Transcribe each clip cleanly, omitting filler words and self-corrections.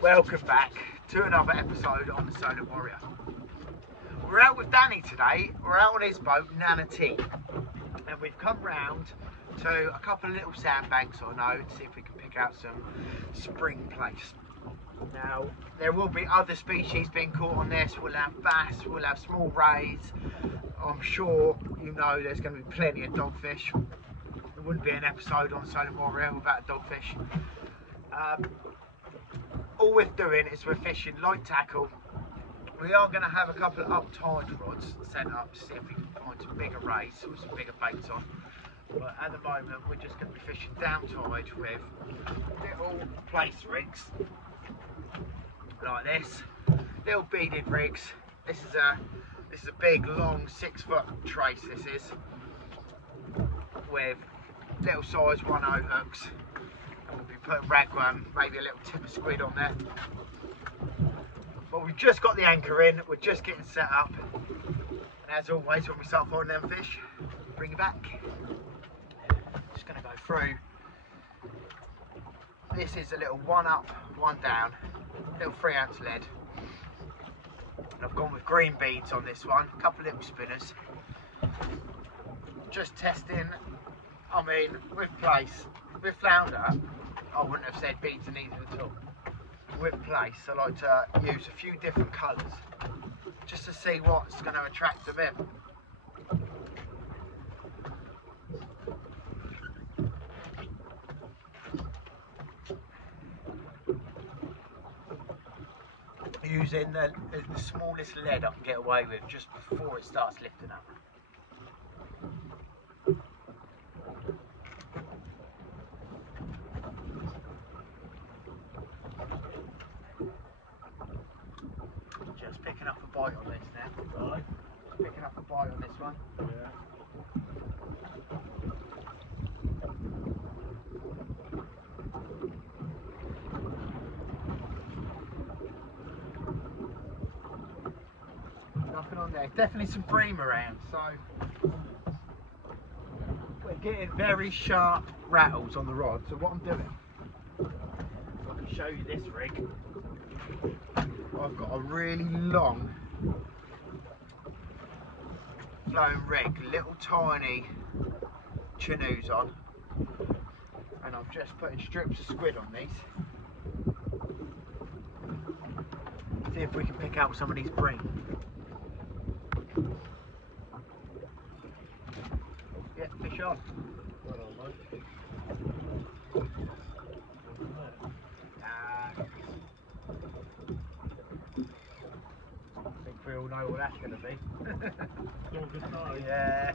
Welcome back to another episode on the Solent Warrior. We're out with Danny today. We're out on his boat, Nana T, and we've come round to a couple of little sandbanks I know to see if we can pick out some spring plaice. Now, there will be other species being caught on this. We'll have bass, we'll have small rays. I'm sure you know there's going to be plenty of dogfish. There wouldn't be an episode on Solent Warrior without dogfish. All we're doing is we're fishing light tackle. We are going to have a couple of up tide rods sent up to see if we can find some bigger rays or some bigger baits on. But at the moment we're just going to be fishing down tide with little Plaice rigs like this, little beaded rigs. This is a big long 6-foot trace. This is with little size 1/0 hooks. We'll be putting ragworm, maybe a little tip of squid on there. But we've just got the anchor in, we're just getting set up. And as always, when we start finding them fish, bring it back. Just going to go through. This is a little 1 up, 1 down, little 3-ounce lead. And I've gone with green beads on this one, a couple of little spinners. Just testing, I mean, with Plaice, with flounder, I wouldn't have said beads are needed at all. With Plaice, I like to use a few different colours just to see what's going to attract them in. Using the smallest lead I can get away with just before it starts lifting up. Just picking up a bite on this now. Right. Just picking up a bite on this one. Yeah. Nothing on there. Definitely some bream around, so we're getting very sharp rattles on the rod. So what I'm doing, I can show you this rig. I've got a really long flowing rig, little tiny chinoos on, and I'm just putting strips of squid on these. See if we can pick out some of these bream. Yeah, fish on. We all know what that's going to be. Yeah.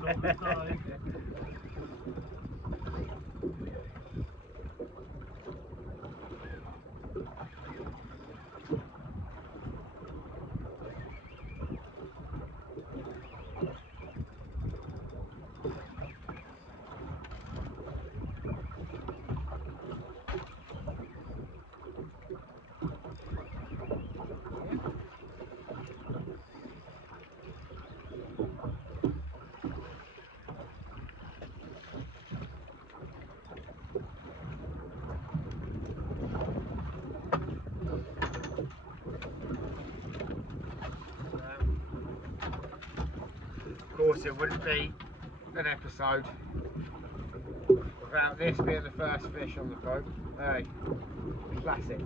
Of course, it wouldn't be an episode without this being the first fish on the boat. Hey, classic.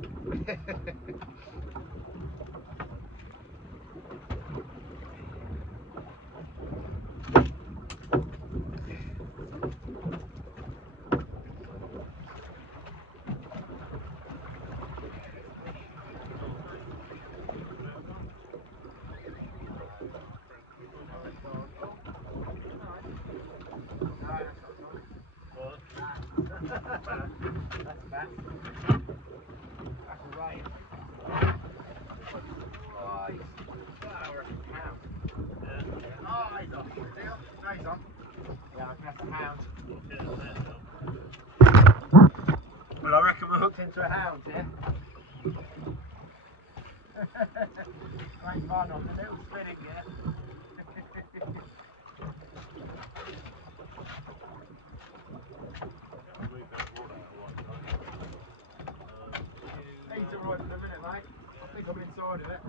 That's bad. That's a rain. Oh, he's a hound. Yeah. Oh, he's on. No, he's on. Yeah, I think that's a hound. Well, I reckon we're hooked into a hound here. Great fun on the little spinning gear. He's alright for the minute, mate. I think I'm inside of it.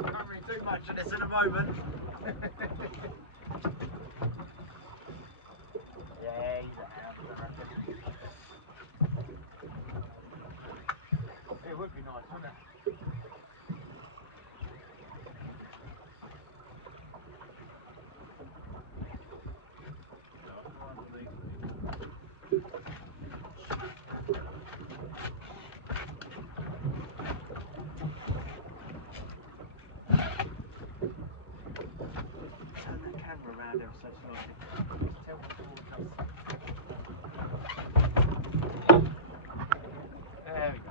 Can't really do much of this at the moment. Yeah, he's out. It would be nice, wouldn't it? Around ever so slightly. Just tell me towards us. There we go.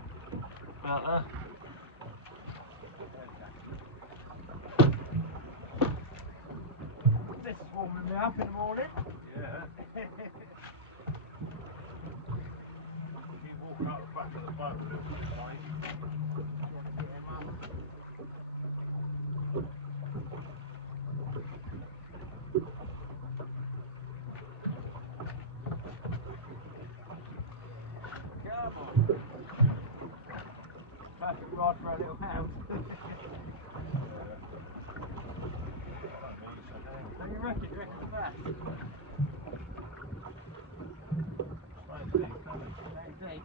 This is warming me up in the morning. Yeah. If you walk out the back of the boat, it'll be fine. Perfect rod for a little hound. So you reckon it's that? Very deep.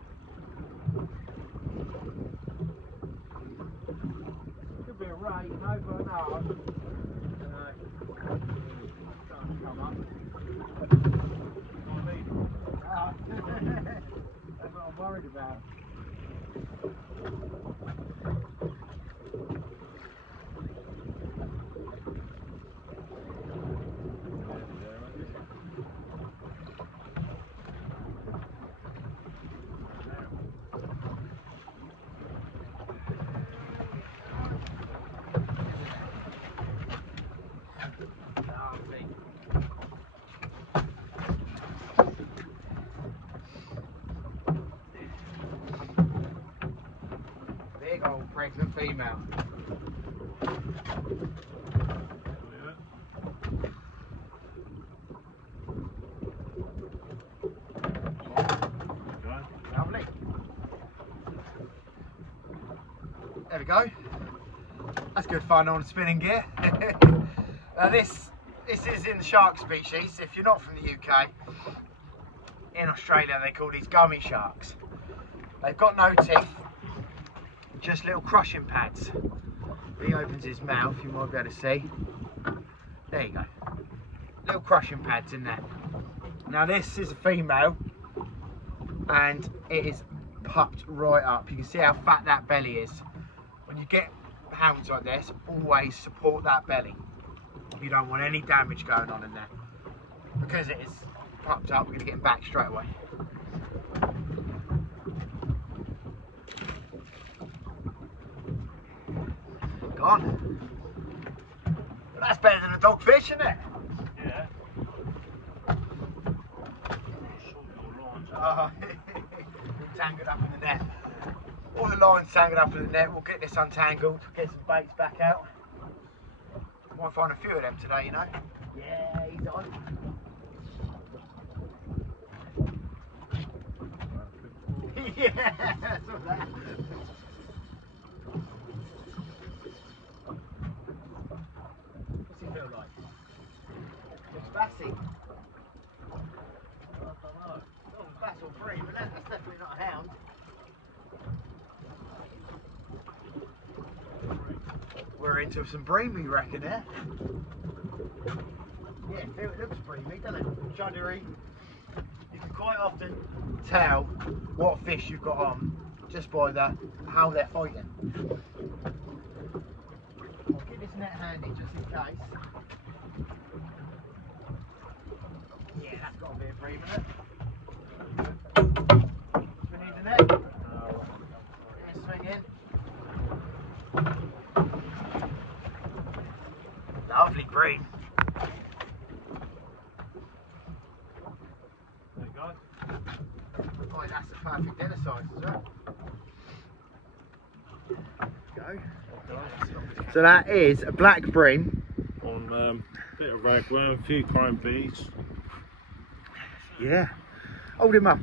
Could be a ray, no, but no. Starting to come up. That's what I'm worried about. Big old pregnant female. Lovely. There we go. That's good fun on spinning gear. Now this is in the shark species. If you're not from the UK, in Australia they call these gummy sharks. They've got no teeth, just little crushing pads. He opens his mouth, you might be able to see. There you go. Little crushing pads in there. Now this is a female and it is pupped right up. You can see how fat that belly is. When you get hounds like this, always support that belly. You don't want any damage going on in there. Because it is pupped up, we're going to get him back straight away. Gone. But that's better than a dogfish, isn't it? Yeah. Tangled up in the net. All the lines tangled up in the net. We'll get this untangled, get some baits back out. Might find a few of them today, you know. Yeah, he's on. Yeah, that's all that. What's he feel like? Looks bassy. I don't know. Oh, bass or Bream, but that's definitely not a hound. We're into some Bream, we reckon, eh? Yeah, it looks Breamy, doesn't it? Shuddery. You can quite often tell what fish you've got on just by how they're fighting. I'll keep this net handy just in case. Yeah, that's got to be a Bream, isn't it? We need the net. Yeah, swing in. Lovely Bream. There you go. Oh, that's the perfect dinner size as well. Go. So that is a black Bream. On bit of ragworm, a few chrome beads. Yeah. Hold him up.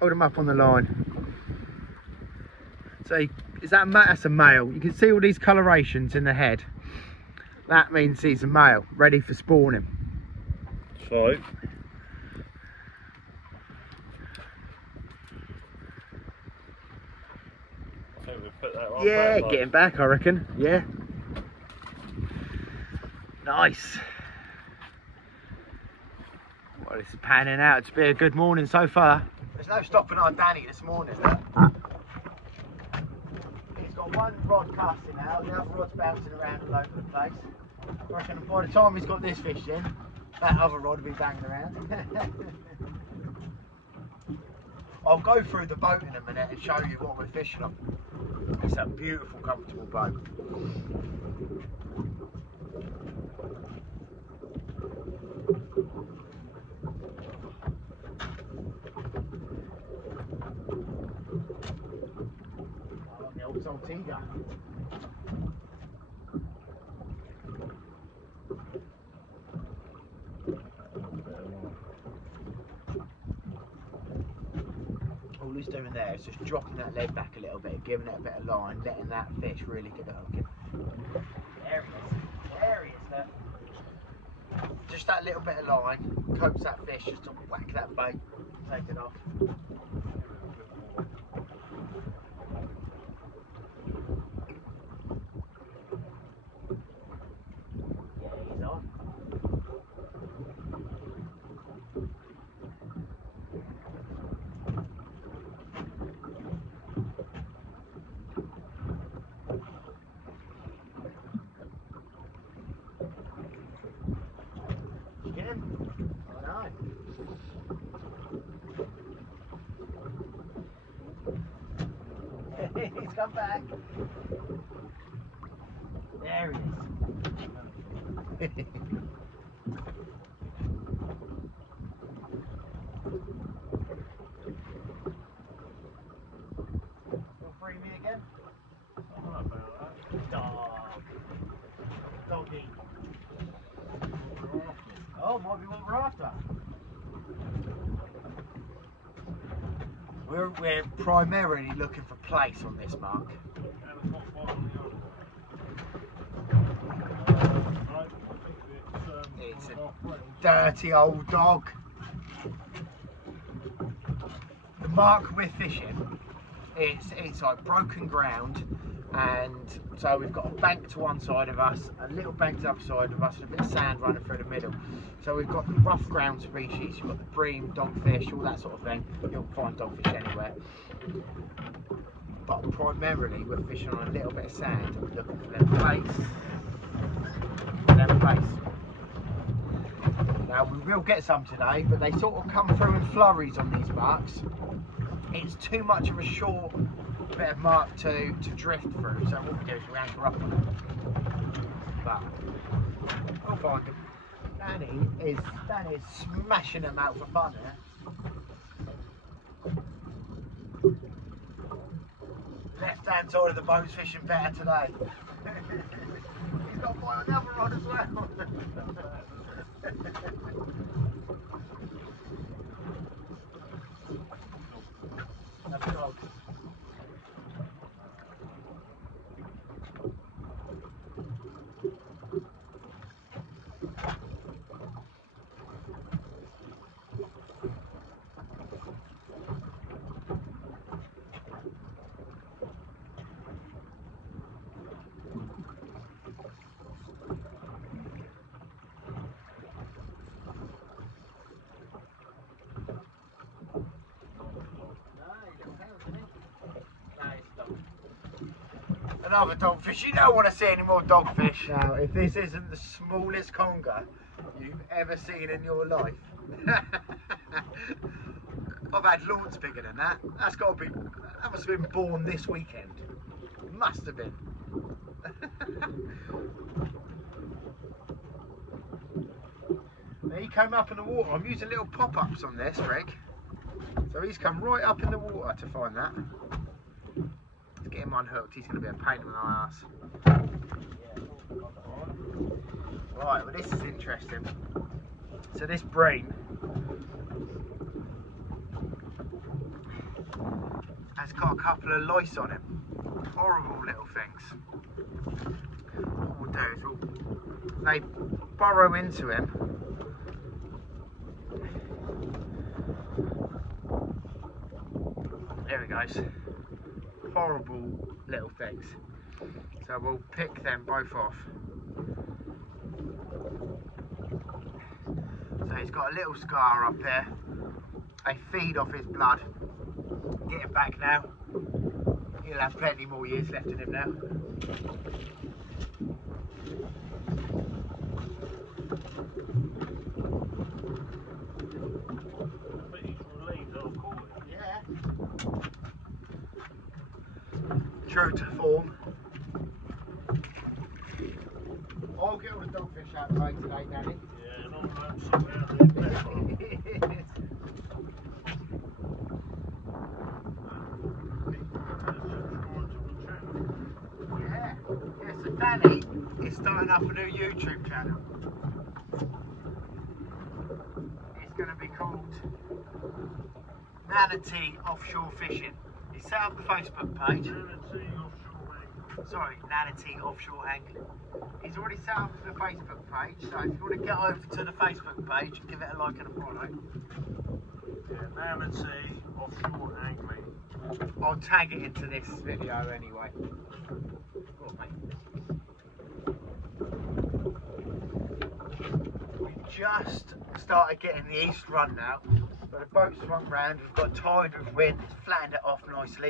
Hold him up on the line. So that's a male. You can see all these colorations in the head. That means he's a male, ready for spawning. So. I think we'll put that one Yeah, back, getting back, I reckon. Yeah. Nice. Well, it's panning out to be a good morning so far. There's no stopping our Danny this morning, is there? He's got one rod casting out, the other rod's bouncing around all over the place. I reckon by the time he's got this fish in, that other rod will be banging around. I'll go through the boat in a minute and show you what we're fishing on. It's a beautiful, comfortable boat. Tiger. All he's doing there is just dropping that lead back a little bit, giving it a bit of line, letting that fish really get hooking. There he is. There he is. Look. Just that little bit of line coax that fish just to whack that bait, take it off. He's come back. There he is. You'll free me again? Dog. Doggy. Oh, might be what we're after. We're primarily looking for Plaice on this mark. It's a dirty old dog. The mark we're fishing, it's like broken ground, and so we've got a bank to one side of us, a little bank to the other side of us, and a bit of sand running through the middle. So we've got the rough ground species, you've got the bream, dogfish, all that sort of thing. You'll find dogfish anywhere. But primarily we're fishing on a little bit of sand, looking for them Plaice. Now we will get some today, but they sort of come through in flurries on these marks. It's too much of a short bit of mark to drift through, so what we do is we anchor up on it. But we'll find them. Danny is smashing them out for fun here. Left hand side of the boat's fishing better today. He's got one on the other rod as well. That's dog. Another dogfish. You don't want to see any more dogfish. Now, if this isn't the smallest conger you've ever seen in your life. I've had loads bigger than that. That's got to be, that must have been born this weekend. Must have been. He came up in the water. I'm using little pop-ups on this rig. So he's come right up in the water to find that. To get him unhooked, he's going to be a pain in my ass. Right, well this is interesting. So this Bream, it's got a couple of lice on him. Horrible little things. What we'll do is they burrow into him. There he goes. Horrible little things. So we'll pick them both off. So he's got a little scar up there. They feed off his blood. Get him back now. He'll have plenty more years left in him now. Yeah. True to form. I'll get all the dogfish out of the boat today, Danny. Yeah, not that something out of the best one. Yeah, so Danny is starting up a new YouTube channel. It's going to be called Manatee Offshore Fishing. He set up the Facebook page. Sorry, Manatee Offshore Angling. He's already set up the Facebook page, so if you want to get over to the Facebook page, give it a like and a follow. Yeah, Manatee Offshore Angling. I'll tag it into this video anyway. We just started getting the east run now, but the boat swung round, we've got tide with wind, it's flattened it off nicely.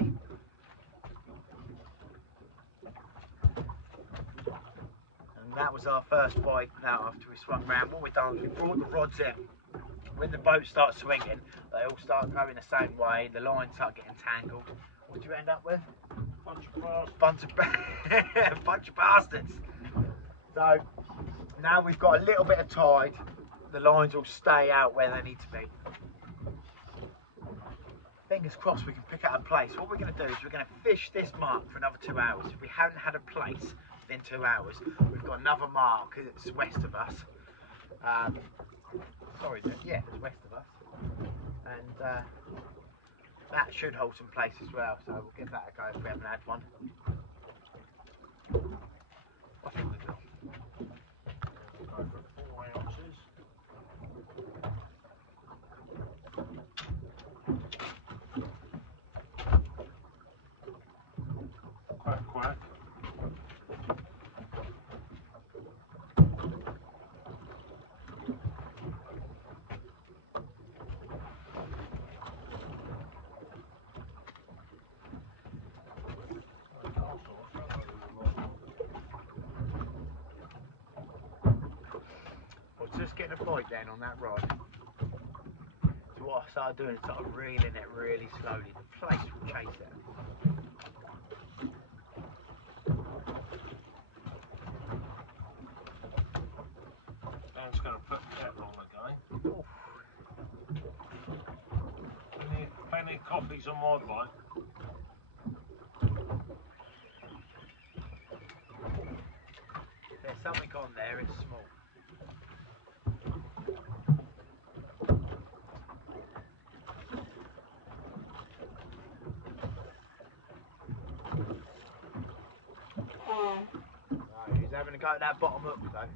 And that was our first bite now after we swung round. What we've done is we brought the rods in. When the boat starts swinging, they all start going the same way, the lines start getting tangled. What do you end up with? Bunch of bastards. So now we've got a little bit of tide, the lines will stay out where they need to be. Fingers crossed we can pick out a place. What we're going to do is we're going to fish this mark for another 2 hours. If we haven't had a place within 2 hours, we've got another mark that's west of us. Sorry, yeah, it's west of us. And that should hold some place as well, so we'll give that a go if we haven't had one. I think we will. I've got 4 ounces. Quack, quack. Just getting a bite then on that rod. So what I started doing is started reeling it really slowly. The Plaice will chase it. Dan's going to put the kettle on again. Plenty of coffees on my bike. There's something on there, it's small. He's having a go at that bottom hook though.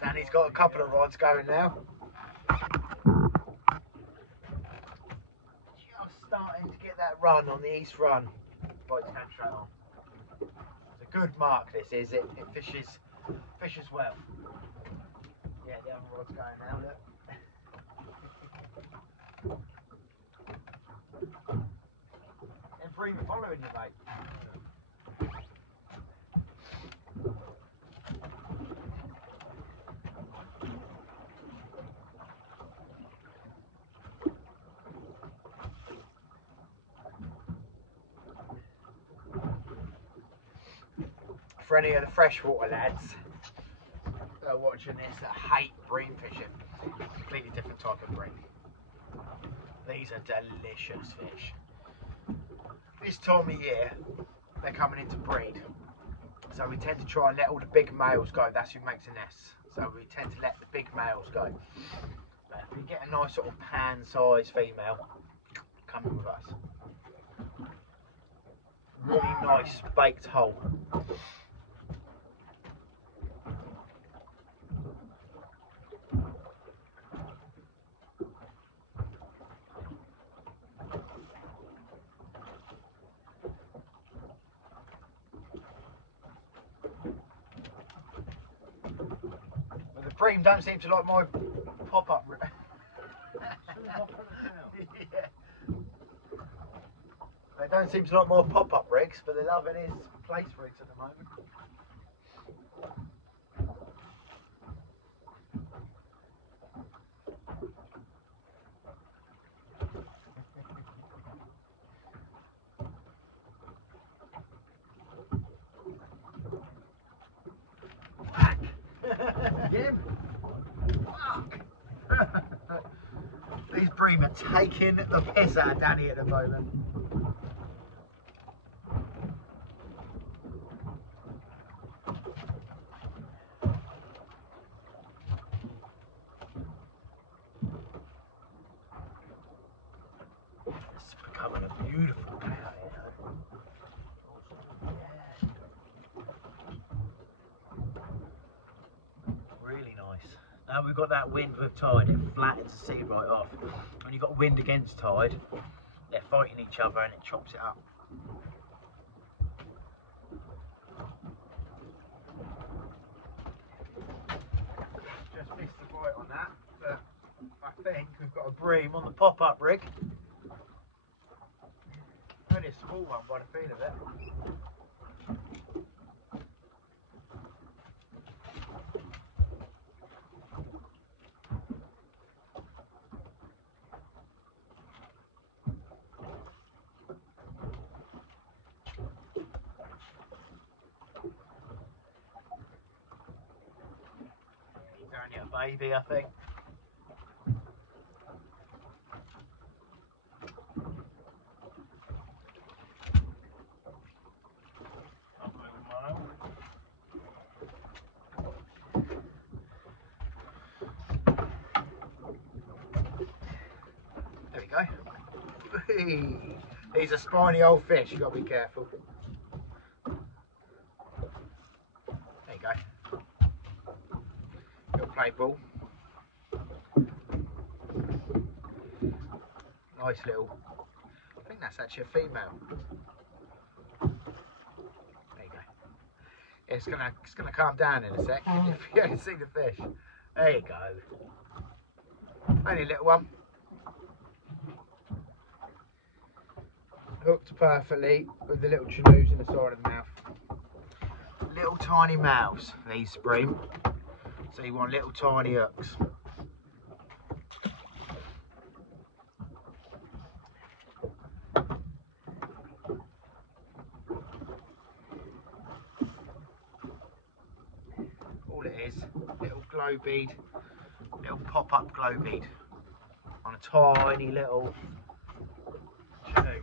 Danny's got a couple of rods going now. Just starting to get that run on the east run. Bite's going straight on. It's a good mark this is, it fishes well. Yeah, the other rod's going now, look. And Bream are following you, mate. For any of the freshwater lads that are watching this that hate bream fishing, completely different type of bream. These are delicious fish. this time of year they're coming into breed, so we tend to try and let all the big males go. That's who makes the nests, so we tend to let the big males go. But if we get a nice sort of pan size female, come in with us. Really nice baked whole. But the Bream don't seem to like my pop-up. Yeah. They don't seem to like more pop-up rigs, but they're loving his Plaice rigs at the moment. Him? Fuck! These Bream are taking the piss out of Danny at the moment. It's becoming a beautiful day out here. Yeah. Really nice. Now we've got that wind with tide, it flattens the sea right off. When you've got wind against tide, they're fighting each other and it chops it up. Just missed the bite on that, but I think we've got a Bream on the pop-up rig. Only a small one by the feel of it. He's only a baby, I think. There we go. He's a spiny old fish, you've got to be careful. There you go. Little play ball. Nice little, I think that's actually a female. There you go. It's gonna calm down in a sec if you don't see the fish. There you go. Only a little one. Hooked perfectly with the little chinoos in the side of the mouth. Little tiny mouths, these Bream. So you want little tiny hooks. All it is, little glow bead, little pop-up glow bead on a tiny little chinoo.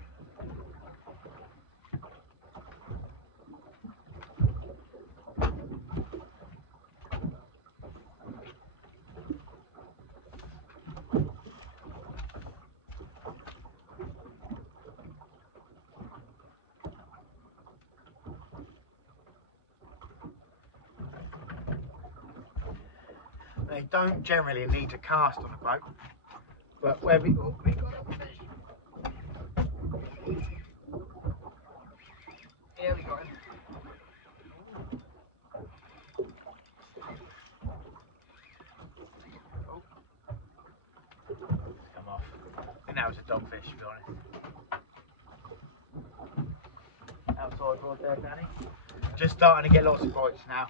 They don't generally need to cast on a boat, but where we got a fish. Here we got him. Oh. It's come off. I think that was a dogfish, to be honest. Outside rod there, Danny. Just starting to get lots of bites now.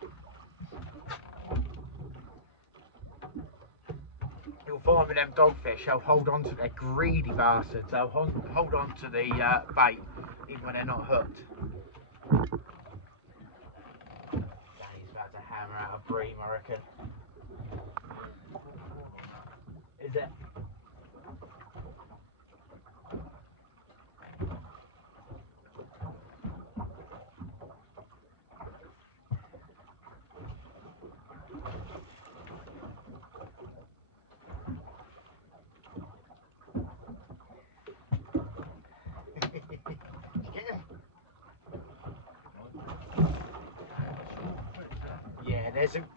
You'll find with them dogfish, they'll hold on to their greedy bastards. They'll hold on to the bait even when they're not hooked. Danny's about to hammer out a Bream, I reckon. Is it?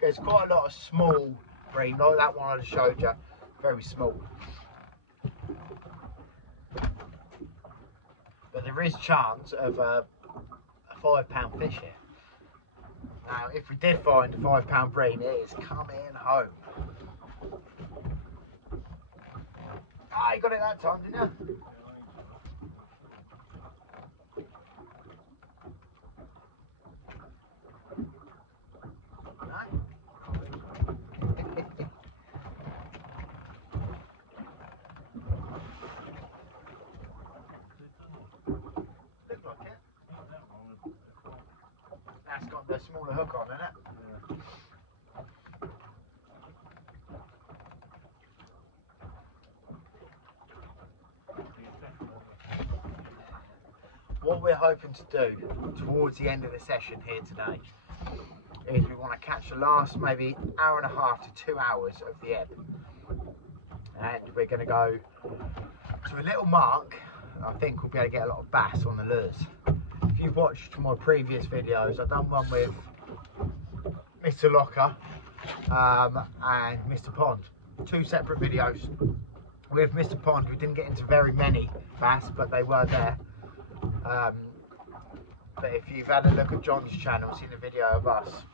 there's quite a lot of small bream, like that one I just showed you, very small. But there is chance of a £5 fish here. Now, if we did find a £5 bream, it is coming home. Ah, you got it that time, didn't you? That's got the smaller hook on, isn't it? What we're hoping to do towards the end of the session here today is we want to catch the last maybe hour and a half to 2 hours of the ebb. And we're going to go to a little mark. I think we'll be able to get a lot of bass on the lures. If you've watched my previous videos, I've done one with Mr. Locker and Mr. Pond. 2 separate videos. With Mr. Pond, we didn't get into very many bass, but they were there. But if you've had a look at John's channel, seen a video of us,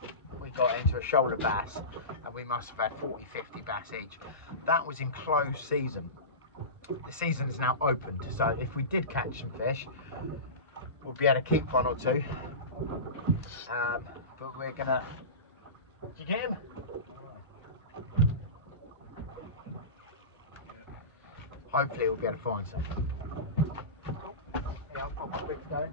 we got into a shoulder bass and we must have had 40, 50 bass each. That was in closed season. The season is now opened, so if we did catch some fish, we'll be able to keep 1 or 2. But we're gonna. Did you get him? Hopefully we'll be able to find some. Yeah, I've got my rigs going.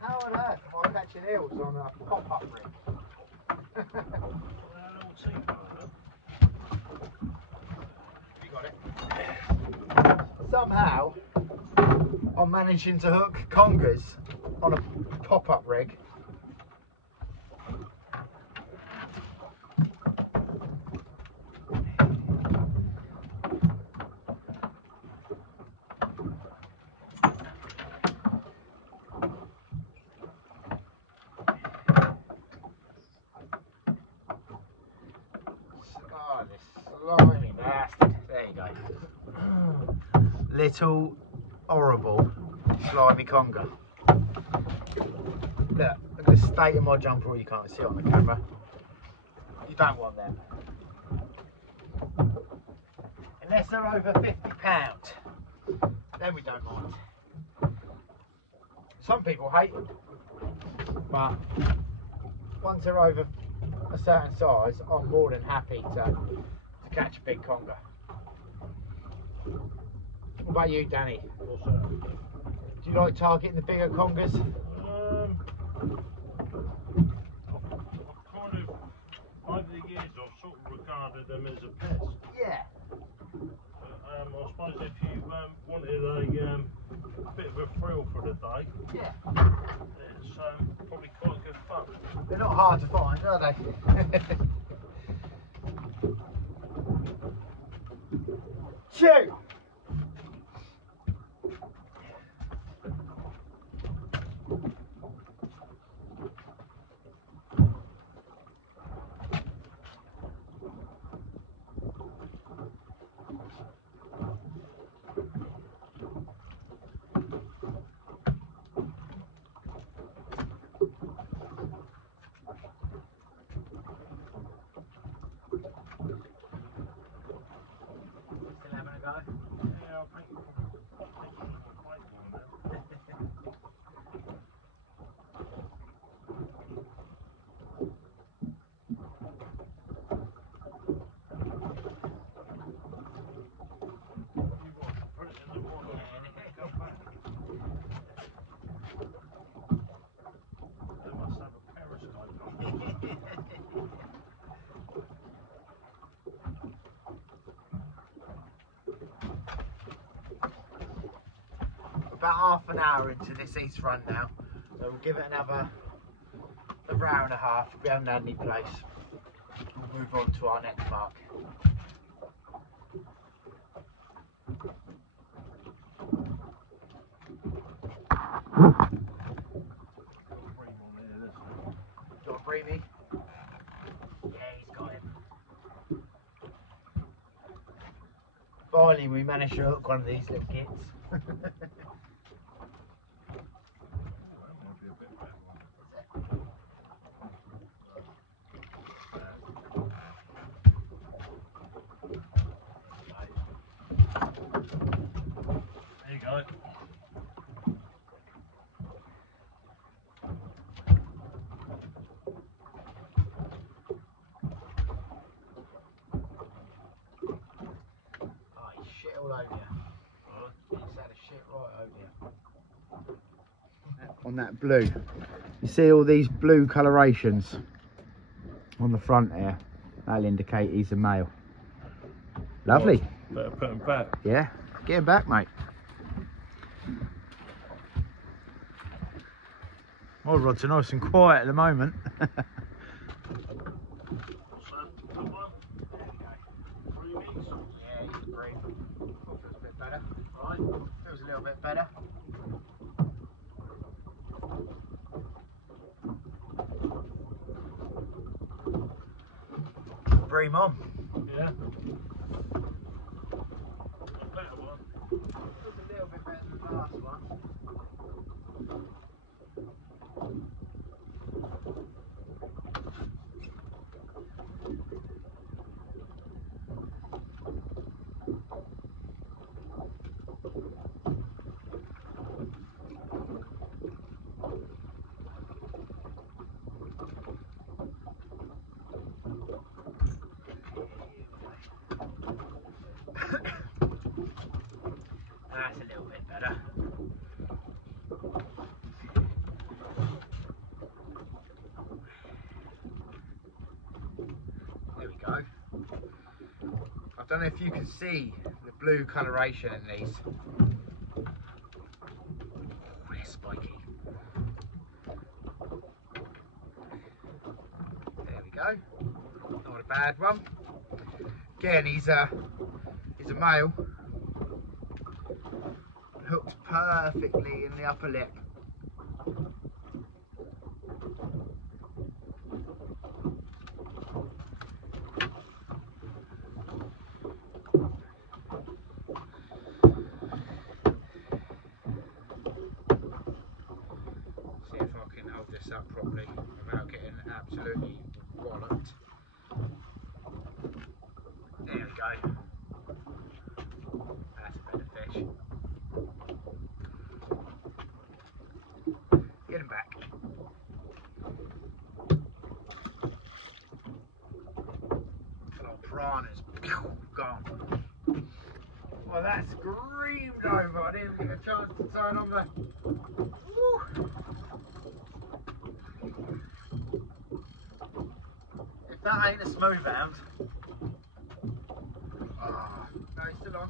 How on earth am I catching eels on a pop-up rig? You got it. Somehow, I'm managing to hook congers on a pop-up rig. Oh, this slimy bastard. There you go. Little horrible slimy conger. Look at the state of my jumper, you can't see it on the camera. You don't want them. Unless they're over £50, then we don't mind. Some people hate them, but once they're over a certain size, I'm more than happy to catch a big conger. What about you, Danny? Do you like targeting the bigger congers? Over the years, I've sort of regarded them as a pest. Yeah. I suppose if you wanted a bit of a thrill for the day, Yeah. it's probably quite good fun. They're not hard to find, are they? Shoot! Still having a go? about half an hour into this east run now, so we'll give it another hour and a half. If we haven't had any place, we'll move on to our next mark. Got a Breamy? Yeah, he's got him. Finally, we managed to hook one of these little kits. There you go. All over you. He's had a shit right over you. On that blue, you see all these blue colorations on the front here. That'll indicate he's a male. Lovely. Better put him back. Yeah, get him back, mate. My rods are nice and quiet at the moment. Feels a little bit better. Bream on. Yeah. Feels a little bit better than the last one. That's a little bit better. There we go. I don't know if you can see the blue coloration in these. Oh, they're spiky. There we go. Not a bad one. Again, he's a male. Hooked perfectly in the upper lip. See if I can hold this up properly without getting absolutely walloped. There we go. That's a better fish. Get him back. Oh, piranhas. Gone. Well, that screamed over. I didn't get a chance to turn on the... Woo. If that ain't a smooth hound... Oh, no, he's still on.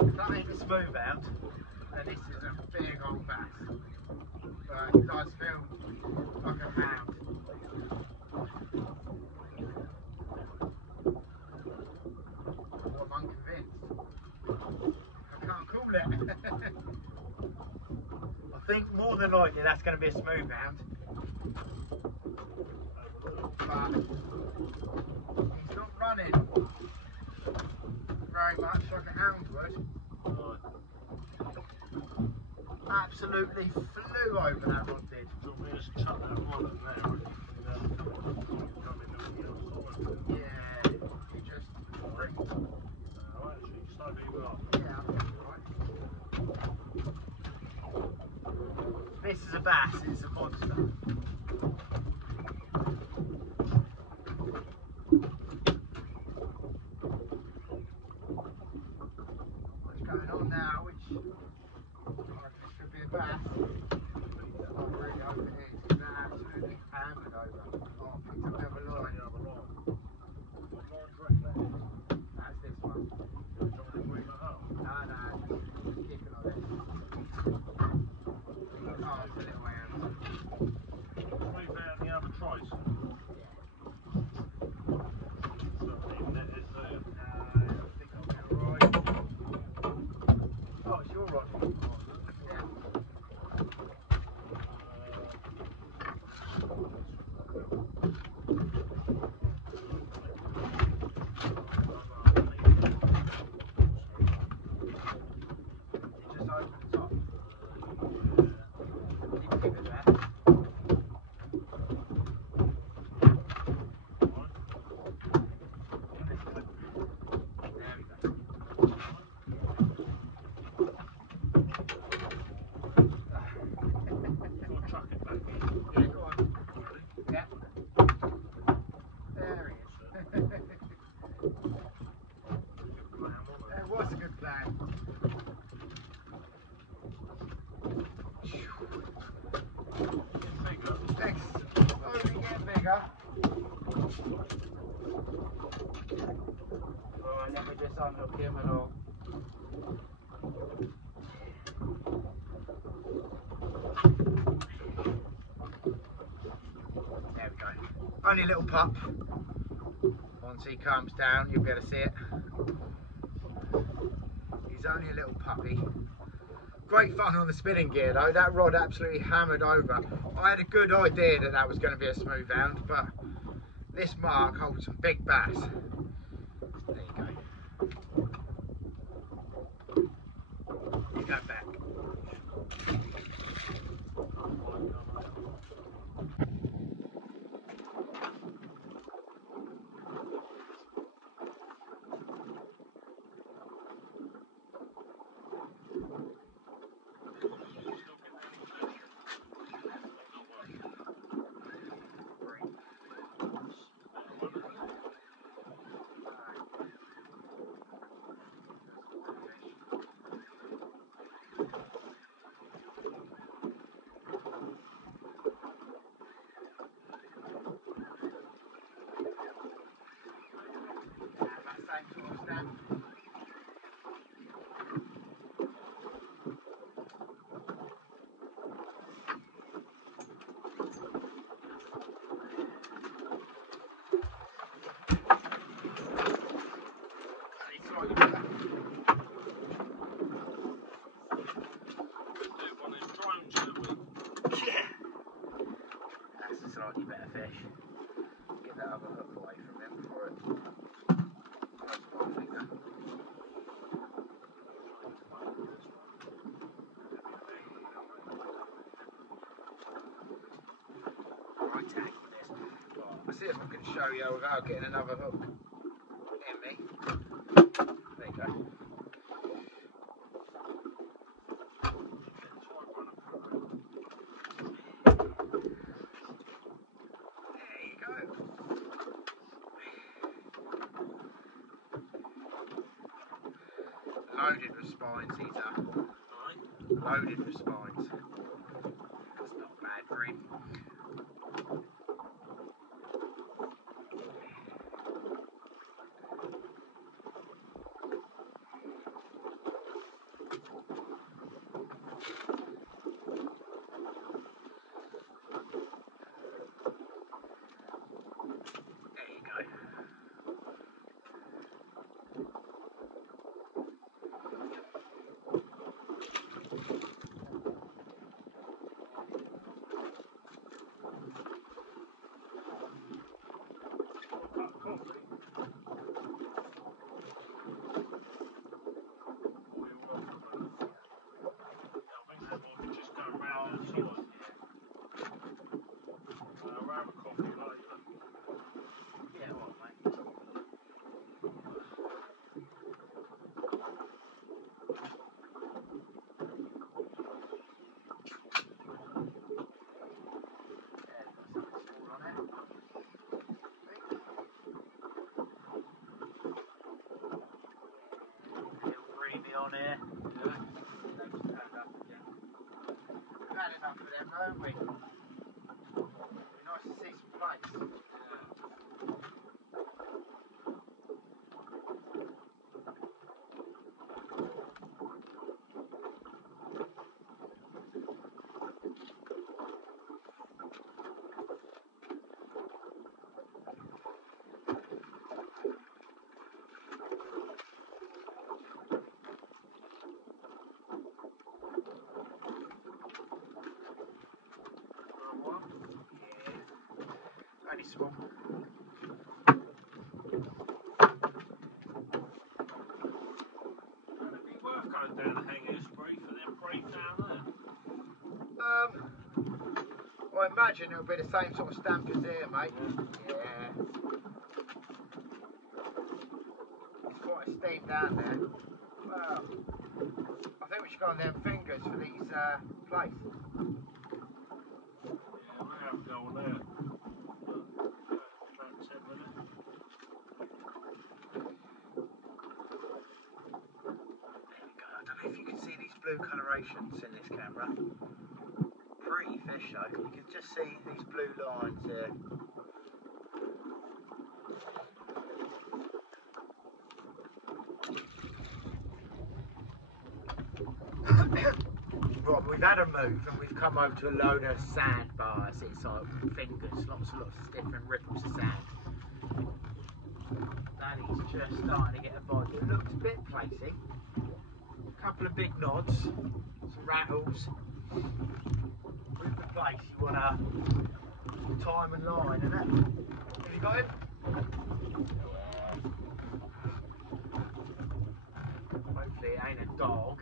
If that ain't a smooth hound, then this is a big old bass. But it does feel like a hound. I'm unconvinced. I can't call it. I think more than likely that's going to be a smooth hound. But he's not running very much like a hound would. Absolutely flew over that rod did. Do you want me to just chuck that rod in there? Or you Yeah, you just bring. actually, just over you up. Yeah, I think you're right. This is a bass, it's a monster. What's going on now? Which should be a bass. I really hope it is. It's absolutely hammered over. Oh, I picked up the other line. That's this one. No, no. Alright, let me just unhook him and all. There we go. Only a little pup. Once he calms down, you'll be able to see it. He's only a little puppy. Great fun on the spinning gear though. That rod absolutely hammered over. I had a good idea that that was going to be a smooth hound, but this mark holds some big bass. There you go. You go back. That's a slightly better fish. Get that other hook away from him before it goes my finger. Right tangle this. Right, I'll see if I can show you without getting another hook in me. There you go. Loaded with spines, these are. Loaded with spines. That's not bad for him. There you go. On here. Yeah. We've had enough of them, haven't we? It'd be nice to see some Plaice. Only small. Would it be worth going down the hangers Bream for them Bream down there? I imagine it'll be the same sort of stamp as here, mate. Yeah. It's quite a steep down there. Well, I think we should go on them fingers for these Plaice. Yeah, we have to go on there. About 10 minutes. I don't know if you can see these blue colorations in this camera. Pretty fish though. You can just see these blue lines here. a move and we've come over to a load of sandbars. It's like fingers, lots of different ripples of sand. Danny's just starting to get a bite. It looks a bit placey. A couple of big nods, some rattles. With the Plaice, you want to time and line, innit? Have you got him? Hopefully it ain't a dog.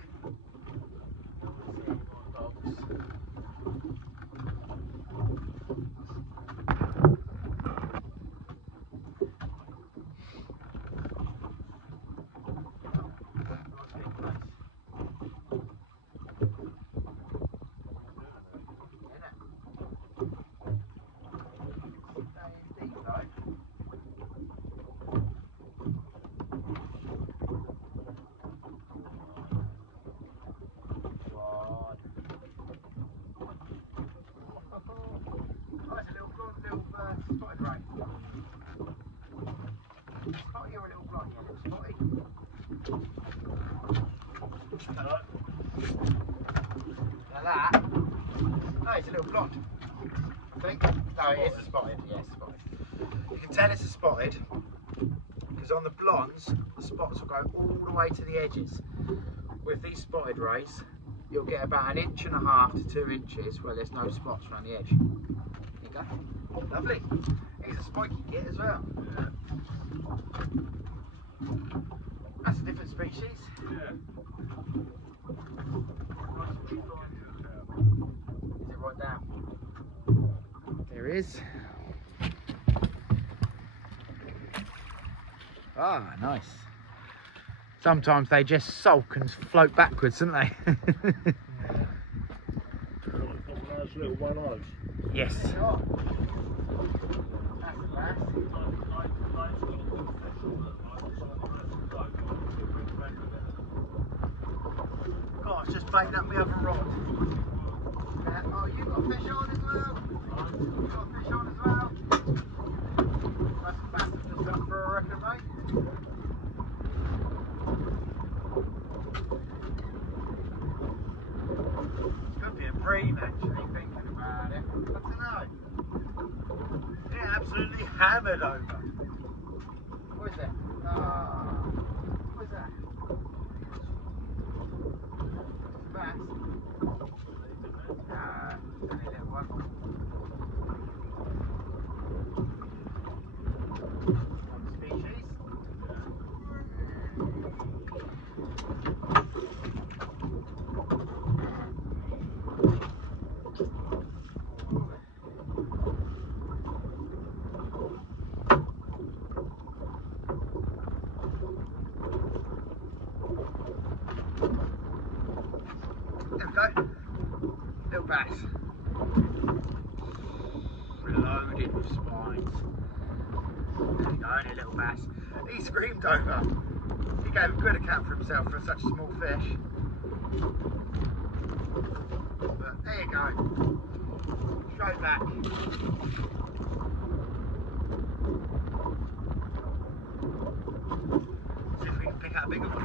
Now that, no, it's a little blonde, I think. No, it is a spotted, yes, spotted. You can tell it's a spotted, because on the blondes, the spots will go all the way to the edges. With these spotted rays, you'll get about 1.5 to 2 inches where there's no spots around the edge. There you go. Lovely. It's a spiky kit as well. That's a different species. Yeah. Is it right down? There is. Ah, nice. Sometimes they just sulk and float backwards, don't they? Nice little one-eyes. Yes. God, I've just baited up my other rod. Oh, you got fish on as well? You got fish on as well? That's a massive just up for a reckon, mate. Could be a Bream actually, thinking about it. I don't know. Yeah, absolutely hammered over. What is it? What is that? Bass? Only a little one. One species. There we go. Little bass. Loaded with spines. There we go, only a little bass. He screamed over. He gave a good account for himself for such a small fish. But there you go. Straight back. See if we can pick out a bigger one.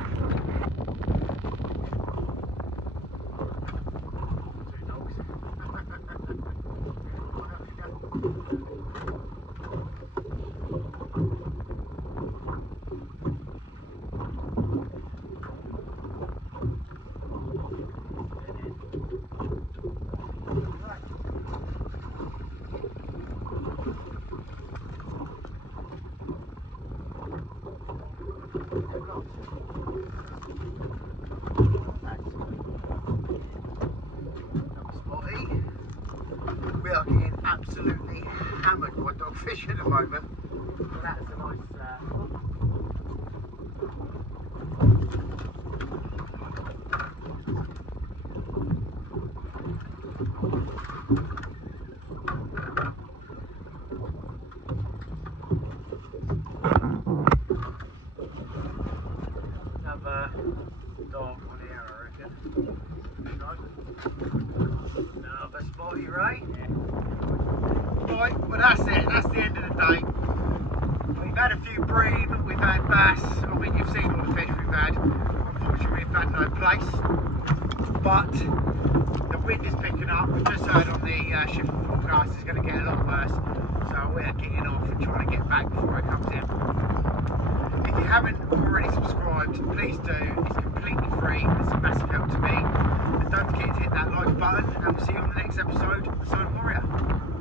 We are getting absolutely hammered by dogfish at the moment. But that's a nice another dog on here, I reckon. Another spotty ray. Right, well that's it, that's the end of the day. We've had a few bream, we've had bass, I mean you've seen all the fish we've had. Unfortunately we've had no Plaice, but The wind is picking up. We've just heard on the shift forecast it's going to get a lot worse. So we're getting off and trying to get back before it comes in. If you haven't already subscribed, please do. It's completely free. It's a massive help to me. And don't forget to hit that like button, and we'll see you on the next episode of The Silent Warrior.